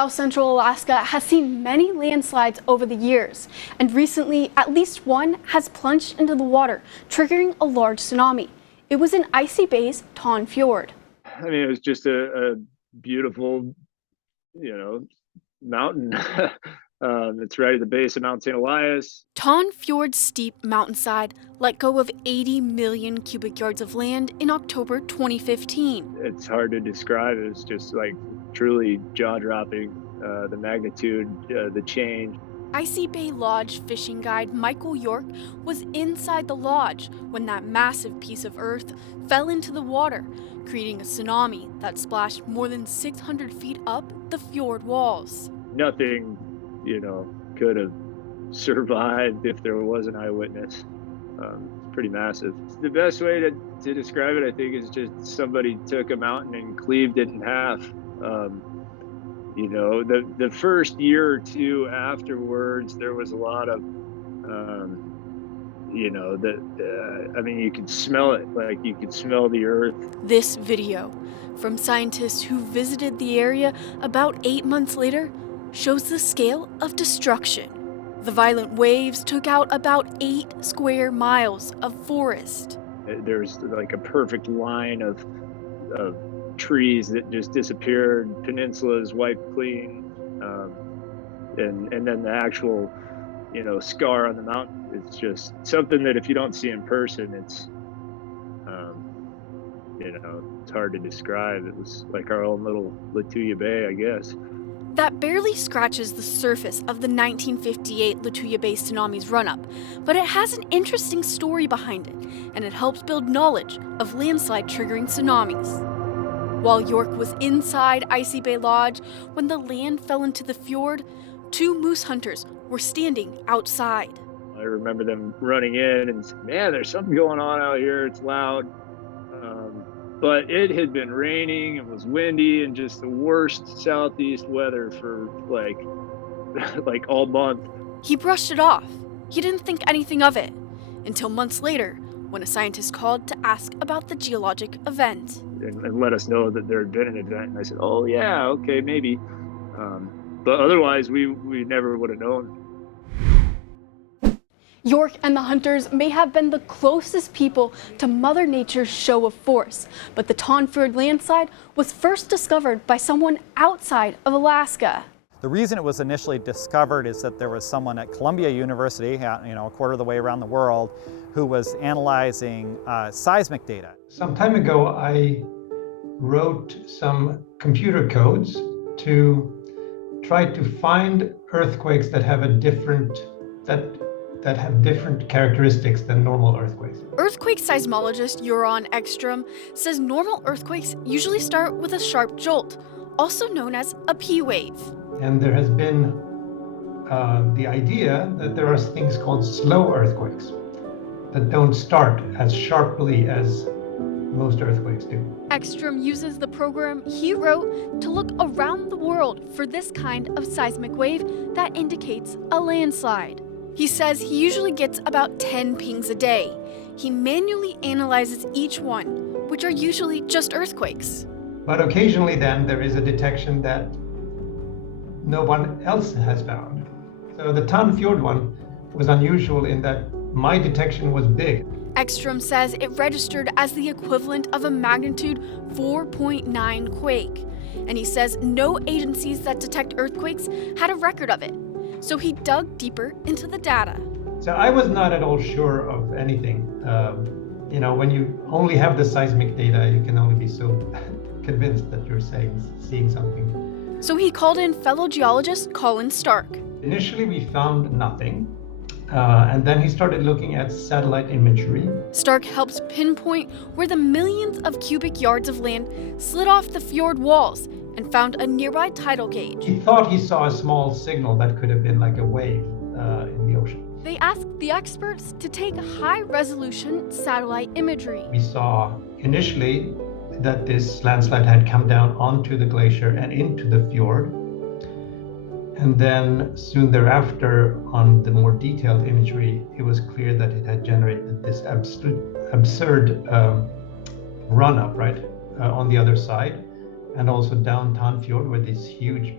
Southcentral Alaska has seen many landslides over the years, and recently at least one has plunged into the water, triggering a large tsunami. It was in Icy Bay's Ton Fjord. I mean, it was just a beautiful, mountain. It's right at the base of Mount St. Elias. Ton Fjord's steep mountainside let go of 80 million cubic yards of land in October 2015. It's hard to describe. It's just like truly jaw-dropping, the magnitude, the change. Icy Bay Lodge fishing guide Michael York was inside the lodge when that massive piece of earth fell into the water, creating a tsunami that splashed more than 600 feet up the fjord walls. Nothing, could have survived if there was an eyewitness. It's pretty massive. The best way to describe it, I think, is just somebody took a mountain and cleaved it in half. The first year or two afterwards, there was a lot of, you could smell it, like you could smell the earth. This video from scientists who visited the area about 8 months later shows the scale of destruction. The violent waves took out about 8 square miles of forest. There's like a perfect line of trees that just disappeared, peninsulas wiped clean, and then the actual, scar on the mountain. It's just something that if you don't see in person, it's hard to describe. It was like our own little Lituya Bay, I guess. That barely scratches the surface of the 1958 Lituya Bay tsunami's run-up, but it has an interesting story behind it, and it helps build knowledge of landslide triggering tsunamis. While York was inside Icy Bay Lodge when the land fell into the fjord, 2 moose hunters were standing outside. I remember them running in and saying, "Man, there's something going on out here. It's loud." But it had been raining, it was windy, and just the worst southeast weather for like all month. He brushed it off. He didn't think anything of it until months later when a scientist called to ask about the geologic event. And let us know that there had been an event. And I said, "Oh yeah, okay, maybe." But otherwise, we never would have known. York and the hunters may have been the closest people to Mother Nature's show of force, but the Ton Fjord landslide was first discovered by someone outside of Alaska. The reason it was initially discovered is that there was someone at Columbia University, a quarter of the way around the world, who was analyzing seismic data. Some time ago, I wrote some computer codes to try to find earthquakes that have that have different characteristics than normal earthquakes. Earthquake seismologist Euron Ekstrom says normal earthquakes usually start with a sharp jolt, also known as a P wave. And there has been the idea that there are things called slow earthquakes that don't start as sharply as most earthquakes do. Ekstrom uses the program he wrote to look around the world for this kind of seismic wave that indicates a landslide. He says he usually gets about 10 pings a day. He manually analyzes each one, which are usually just earthquakes. But occasionally then there is a detection that no one else has found. So the Ton Fjord one was unusual in that my detection was big. Ekstrom says it registered as the equivalent of a magnitude 4.9 quake. And he says no agencies that detect earthquakes had a record of it. So he dug deeper into the data. So I was not at all sure of anything. When you only have the seismic data, you can only be so convinced that you're seeing something. So he called in fellow geologist Colin Stark. Initially, we found nothing. And then he started looking at satellite imagery. Stark helps pinpoint where the millions of cubic yards of land slid off the fjord walls and found a nearby tidal gauge. He thought he saw a small signal that could have been like a wave in the ocean. They asked the experts to take high-resolution satellite imagery. We saw initially that this landslide had come down onto the glacier and into the fjord. And then soon thereafter, on the more detailed imagery, it was clear that it had generated this absurd run-up, right, on the other side. And also down Ton Fjord, where these huge